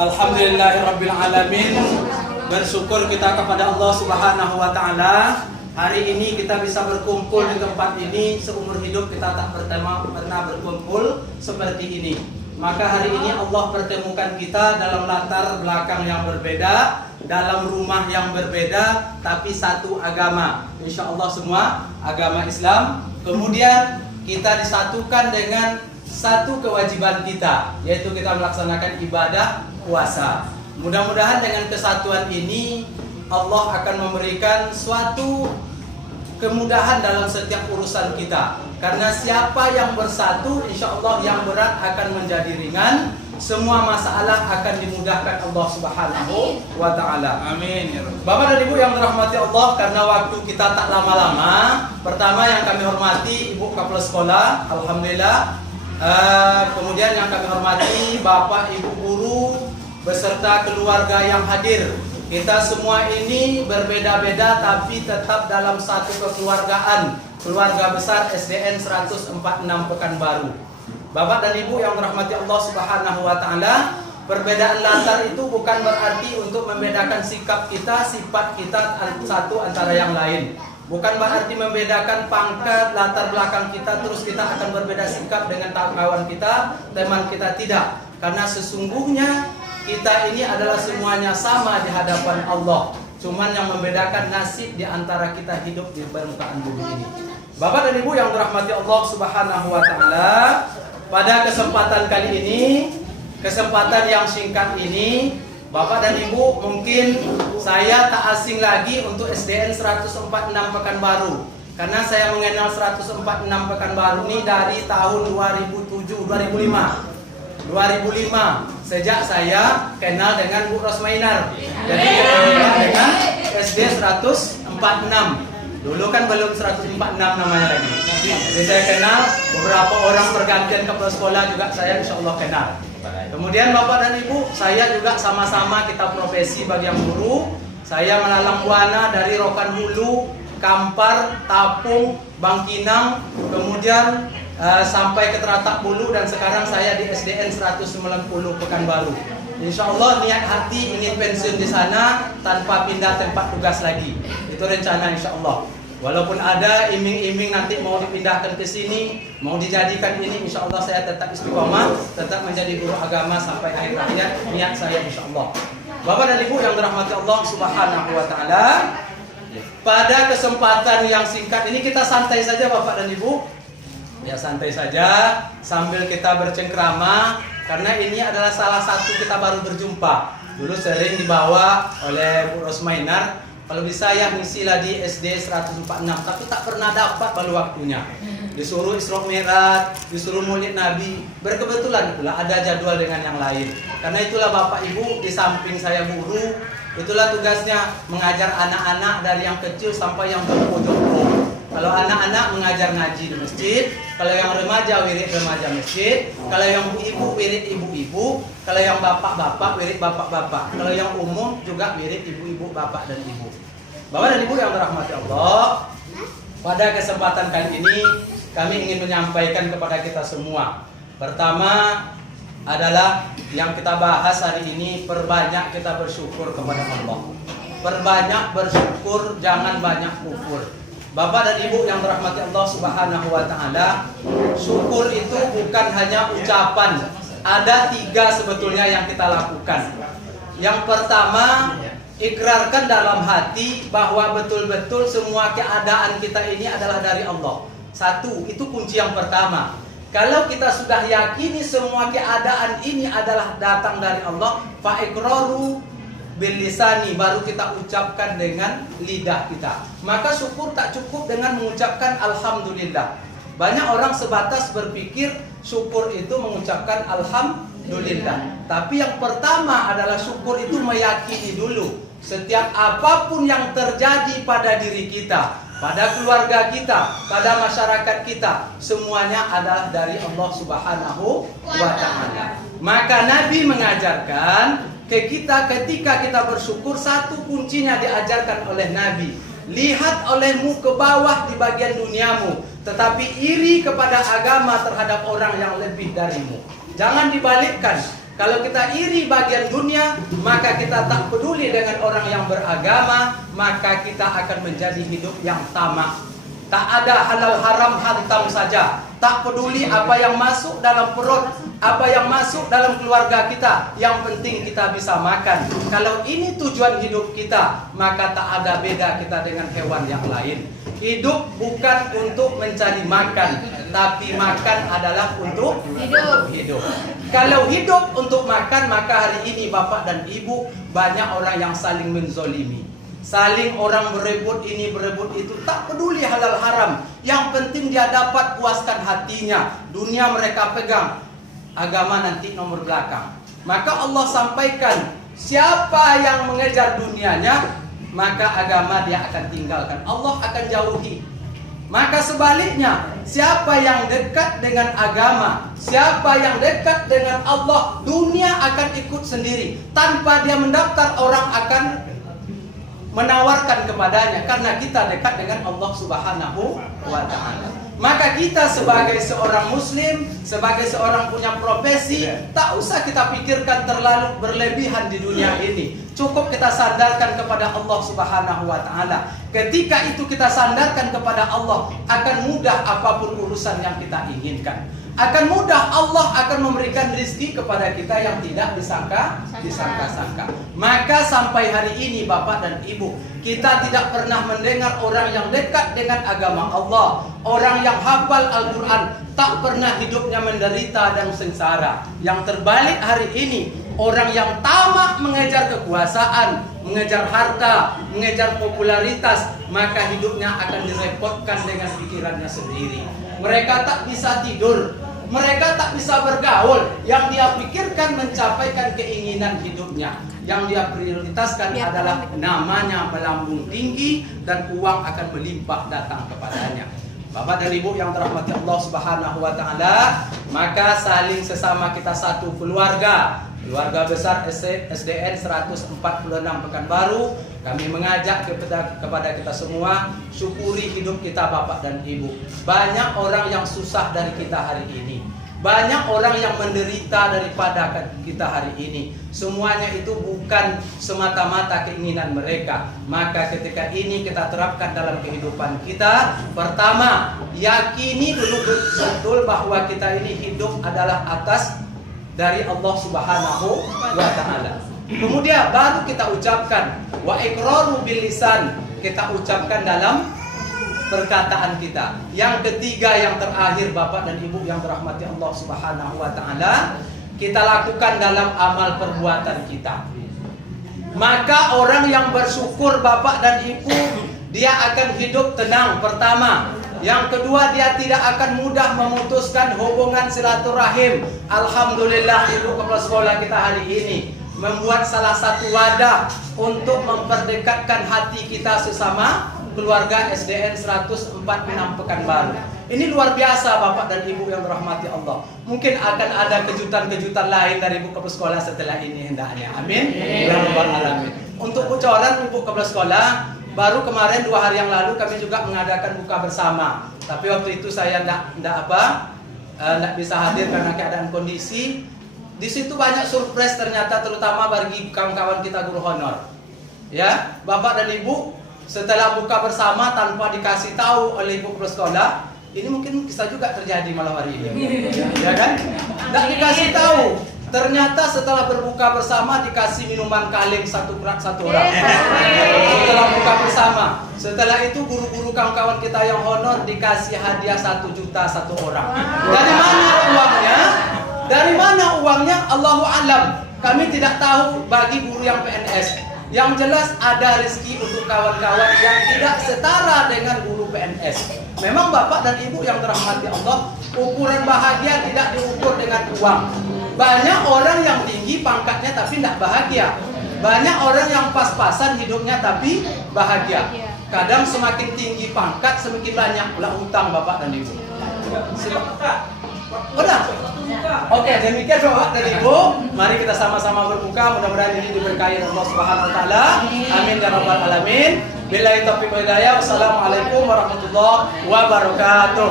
Alhamdulillahirabbil alamin. Bersyukur kita kepada Allah Subhanahu wa taala. Hari ini kita bisa berkumpul di tempat ini. Seumur hidup kita tak pernah berkumpul seperti ini. Maka hari ini Allah pertemukan kita dalam latar belakang yang berbeda, dalam rumah yang berbeda, tapi satu agama. Insya Allah semua agama Islam. Kemudian kita disatukan dengan satu kewajiban kita, yaitu kita melaksanakan ibadah puasa. Mudah-mudahan dengan kesatuan ini Allah akan memberikan suatu kemudahan dalam setiap urusan kita. Karena siapa yang bersatu, insya Allah yang berat akan menjadi ringan. Semua masalah akan dimudahkan Allah Subhanahu wa ta'ala. Amin. Bapak dan Ibu yang dirahmati Allah, karena waktu kita tak lama-lama. Pertama yang kami hormati Ibu Kepala Sekolah, Alhamdulillah. Kemudian yang kami hormati Bapak Ibu Guru beserta keluarga yang hadir. Kita semua ini berbeda-beda tapi tetap dalam satu kekeluargaan, keluarga besar SDN 146 Pekanbaru. Bapak dan Ibu yang dirahmati Allah Subhanahu wa taala, perbedaan latar itu bukan berarti untuk membedakan sikap kita, sifat kita satu antara yang lain. Bukan berarti membedakan pangkat, latar belakang kita, terus kita akan berbeda sikap dengan kawan kita, teman kita, tidak. Karena sesungguhnya kita ini adalah semuanya sama di hadapan Allah. Cuman yang membedakan nasib di antara kita hidup di permukaan bumi ini. Bapak dan Ibu yang dirahmati Allah Subhanahu wa taala, pada kesempatan kali ini, kesempatan yang singkat ini, Bapak dan Ibu, mungkin saya tak asing lagi untuk SDN 146 Pekanbaru. Karena saya mengenal 146 Pekanbaru ini dari tahun 2005. Sejak saya kenal dengan Bu Rosmainar. Jadi kenal dengan SD 146. Dulu kan belum 146 namanya lagi. Jadi saya kenal beberapa orang pergantian kepala sekolah juga saya insya Allah kenal. Kemudian Bapak dan Ibu, saya juga sama-sama kita profesi bagi yang guru. Saya melalang buana dari Rokan Hulu, Kampar, Tapung, Bangkinang, kemudian sampai ke Teratak Bulu, dan sekarang saya di SDN 190 Pekanbaru. Insya Allah niat hati ingin pensiun di sana tanpa pindah tempat tugas lagi. Itu rencana insya Allah. Walaupun ada iming-iming nanti mau dipindahkan ke sini, mau dijadikan ini, insya Allah saya tetap istiqomah, tetap menjadi guru agama sampai akhir hayat. Niat saya insya Allah. Bapak dan Ibu yang dirahmati Allah Subhanahu wa taala, pada kesempatan yang singkat ini kita santai saja Bapak dan Ibu. Ya santai saja sambil kita bercengkrama, karena ini adalah salah satu kita baru berjumpa. Dulu sering dibawa oleh Bu Rosmainar. Kalau bisa ya ngisilah di SD 146, tapi tak pernah dapat baru waktunya. Disuruh Isra Mi'raj, disuruh Maulid Nabi, berkebetulan pula ada jadwal dengan yang lain. Karena itulah Bapak Ibu, di samping saya guru, itulah tugasnya mengajar anak-anak dari yang kecil sampai yang jompo-jompo. Kalau anak-anak mengajar ngaji di masjid, kalau yang remaja wirid remaja masjid, kalau yang ibu wirid ibu-ibu, kalau yang bapak-bapak wirid bapak-bapak, kalau yang umum juga wirid ibu-ibu, bapak dan ibu. Bapak dan Ibu yang dirahmati Allah, pada kesempatan kali ini kami ingin menyampaikan kepada kita semua. Pertama adalah yang kita bahas hari ini, perbanyak kita bersyukur kepada Allah. Perbanyak bersyukur, jangan banyak kufur. Bapak dan Ibu yang dirahmati Allah Subhanahu wa taala, syukur itu bukan hanya ucapan. Ada 3 sebetulnya yang kita lakukan. Yang pertama, ikrarkan dalam hati bahwa betul-betul semua keadaan kita ini adalah dari Allah. Satu, itu kunci yang pertama. Kalau kita sudah yakini semua keadaan ini adalah datang dari Allah, fa iqraru bil lisani, baru kita ucapkan dengan lidah kita. Maka syukur tak cukup dengan mengucapkan alhamdulillah. Banyak orang sebatas berpikir syukur itu mengucapkan alhamdulillah. Tapi yang pertama adalah syukur itu meyakini dulu setiap apapun yang terjadi pada diri kita, pada keluarga kita, pada masyarakat kita, semuanya adalah dari Allah Subhanahu wa ta'ala. Maka Nabi mengajarkan ke kita ketika kita bersyukur, satu kuncinya diajarkan oleh Nabi. Lihat olehmu ke bawah di bagian duniamu, tetapi iri kepada agama terhadap orang yang lebih darimu. Jangan dibalikkan. Kalau kita iri bagian dunia, maka kita tak peduli dengan orang yang beragama, maka kita akan menjadi hidup yang tamak. Tak ada halal haram hantam saja. Tak peduli apa yang masuk dalam perut, apa yang masuk dalam keluarga kita. Yang penting kita bisa makan. Kalau ini tujuan hidup kita, maka tak ada beda kita dengan hewan yang lain. Hidup bukan untuk mencari makan, tapi makan adalah untuk hidup. Kalau hidup untuk makan, maka hari ini Bapak dan Ibu banyak orang yang saling menzolimi. Saling orang berebut ini, berebut itu, tak peduli halal haram. Yang penting dia dapat puaskan hatinya. Dunia mereka pegang, agama nanti nomor belakang. Maka Allah sampaikan, siapa yang mengejar dunianya, maka agama dia akan tinggalkan. Allah akan jauhi. Maka sebaliknya, siapa yang dekat dengan agama, siapa yang dekat dengan Allah, dunia akan ikut sendiri. Tanpa dia mendaftar, orang akan menawarkan kepadanya, karena kita dekat dengan Allah Subhanahu wa Ta'ala. Maka kita sebagai seorang muslim, sebagai seorang punya profesi, tak usah kita pikirkan terlalu berlebihan di dunia ini. Cukup kita sandarkan kepada Allah Subhanahu wa Ta'ala. Ketika itu kita sandarkan kepada Allah, akan mudah apapun urusan yang kita inginkan. Akan mudah, Allah akan memberikan rezeki kepada kita yang tidak disangka-sangka. Maka sampai hari ini Bapak dan Ibu, kita tidak pernah mendengar orang yang dekat dengan agama Allah, orang yang hafal Al-Quran, tak pernah hidupnya menderita dan sengsara. Yang terbalik hari ini, orang yang tamak mengejar kekuasaan, mengejar harta, mengejar popularitas, maka hidupnya akan direpotkan dengan pikirannya sendiri. Mereka tak bisa tidur, mereka tak bisa bergaul. Yang dia pikirkan mencapaikan keinginan hidupnya. Yang dia prioritaskan adalah namanya melambung tinggi dan uang akan melimpah datang kepadanya. Bapak dan Ibu yang dirahmati Allah Subhanahu wa Ta'ala, maka saling sesama kita satu keluarga. Keluarga besar SDN 146 Pekanbaru, kami mengajak kepada kita semua, syukuri hidup kita Bapak dan Ibu. Banyak orang yang susah dari kita hari ini. Banyak orang yang menderita daripada kita hari ini. Semuanya itu bukan semata-mata keinginan mereka. Maka ketika ini kita terapkan dalam kehidupan kita. Pertama, yakini dulu betul bahwa kita ini hidup adalah atas dari Allah Subhanahu wa Ta'ala. Kemudian baru kita ucapkan wa iqraru bil lisan, kita ucapkan dalam perkataan kita. Yang ketiga, yang terakhir Bapak dan Ibu yang dirahmati Allah Subhanahu wa Ta'ala, kita lakukan dalam amal perbuatan kita. Maka orang yang bersyukur Bapak dan Ibu, dia akan hidup tenang pertama. Yang kedua, dia tidak akan mudah memutuskan hubungan silaturahim. Alhamdulillah Ibu Kepala Sekolah kita hari ini membuat salah satu wadah untuk memperdekatkan hati kita sesama keluarga SDN 146 Pekanbaru. Ini luar biasa Bapak dan Ibu yang dirahmati Allah. Mungkin akan ada kejutan-kejutan lain dari Ibu Kepala Sekolah setelah ini hendaknya. Amin. Ya Rabbal Alamin. Untuk bocoran Ibu Kepala Sekolah, baru kemarin 2 hari yang lalu kami juga mengadakan buka bersama. Tapi waktu itu saya tidak bisa hadir karena keadaan kondisi. Di situ banyak surprise ternyata, terutama bagi kawan-kawan kita guru honor. Ya, Bapak dan Ibu, setelah buka bersama tanpa dikasih tahu oleh Ibu Kepala Sekolah, ini mungkin bisa juga terjadi malam hari ini. Ya kan? Tidak dikasih tahu. Ternyata setelah berbuka bersama dikasih minuman kaleng satu orang. Setelah buka bersama, setelah itu guru-guru kawan-kawan kita yang honor dikasih hadiah 1 juta satu orang. Dari mana uangnya? Dari mana uangnya? Allahu a'lam. Kami tidak tahu bagi guru yang PNS. Yang jelas ada rezeki untuk kawan-kawan yang tidak setara dengan guru PNS. Memang Bapak dan Ibu yang dirahmati Allah, ukuran bahagia tidak diukur dengan uang. Banyak orang yang tinggi pangkatnya tapi tidak bahagia. Banyak orang yang pas-pasan hidupnya tapi bahagia. Kadang semakin tinggi pangkat semakin banyak pula hutang Bapak dan Ibu. Udah. Oke, demikian Bapak dan Ibu. Mari kita sama-sama berbuka. Mudah-mudahan ini diberkahi Allah Subhanahu wa Ta'ala. Amin ya rabbal alamin. Billahi taufiq wal hidayah. Wassalamualaikum warahmatullahi wabarakatuh.